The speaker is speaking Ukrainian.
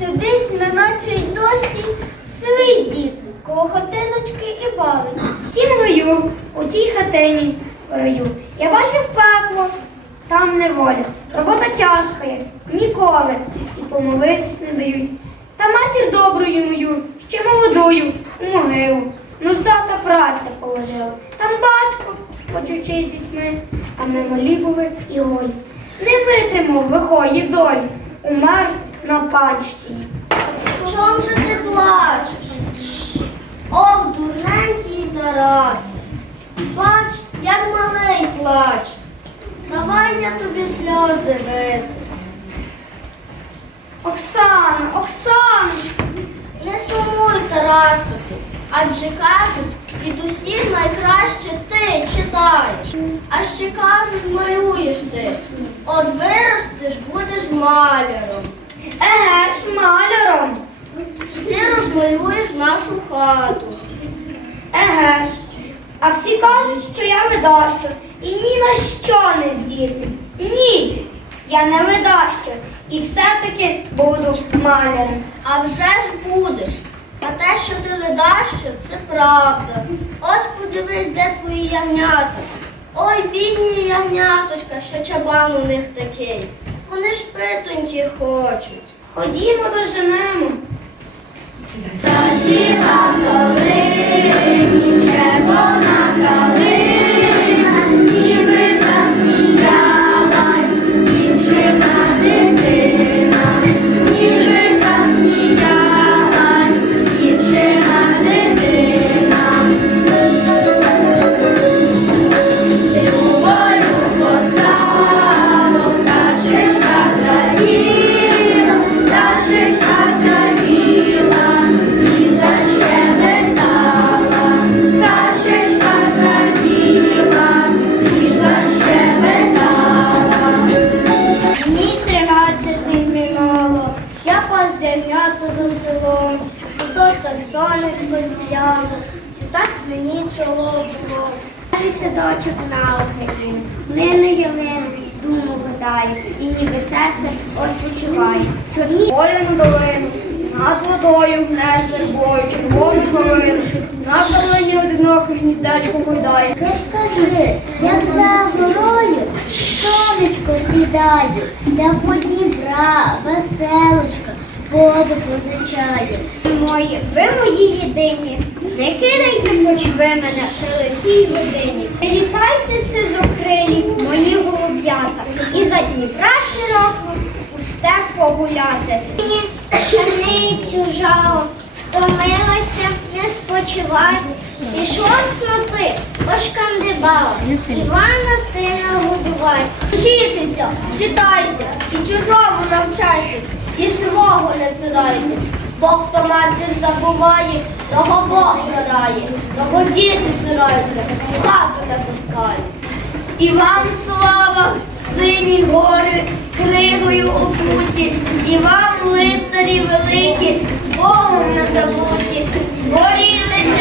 стоїть, неначе й досі сивий дід, коло хатиночки і бавить. В тім гаю, у тій хатині раю. Я бачив пекло, там неволя. Робота тяжка є, ніколи. І помолитись не дають. Та матір доброю мою, ще молодою, у могилу. Нужда та праця положила. Там батько, хочучи з дітьми, а ми малі були і голі. Не витримав лихої долі, на панщині. Чом же ти плачеш? Ох, дурненький Тарас. Бач, як малий плач. Давай я тобі сльози витру. Оксана, Оксаночко, Не сумуй, Тарасику, адже кажуть, від усіх найкраще ти читаєш, а ще кажуть, малюєш ти. От виростеш, будеш маляром. Еге ж маляром, ти розмалюєш нашу хату. еге ж. А всі кажуть, що я видаща і ні на що не здібний. Ні, я не видаща і все-таки буду маляром. А вже ж будеш. А те, що ти ледащо, це правда. Ось подивись, де твої ягнята. Ой, бідні ягняточка, що чабан у них такий. Вони ж питоньки хочуть. Ходімо доженемо. Мені селом, чи то так сонечко сіяло, чи так мені чоло було. Далі садочок на Україні, лине ялини, думу гадає, і ніби серце відпочиває. Чорні Поля на долину, над водою гне вербою, червону хвилину, на долині одиноке гніздечко гойдає. Не скажи, як за горою сонечко сідає, у Дніпра веселочка воду позичає. Мої, ви мої єдині, не кидайте хоч ви мене при лихій годині. Літайтеся з окрилі, мої голуб'ята, і за Дніпра широко у степ погуляти. Мені пшеницю жало, втомилася, не спочивать. Пішла в снопи, пошкандибала, Івана сина годувати. Вчітеся, читайте, і чужому навчайтесь, і свого цурайтесь, бо хто матір забуває, того Бог карає, того діти цураються, хату не пускають. І вам слава, сині гори, кригою окуті, і вам лицарі великі, Богом не забуті, борілися.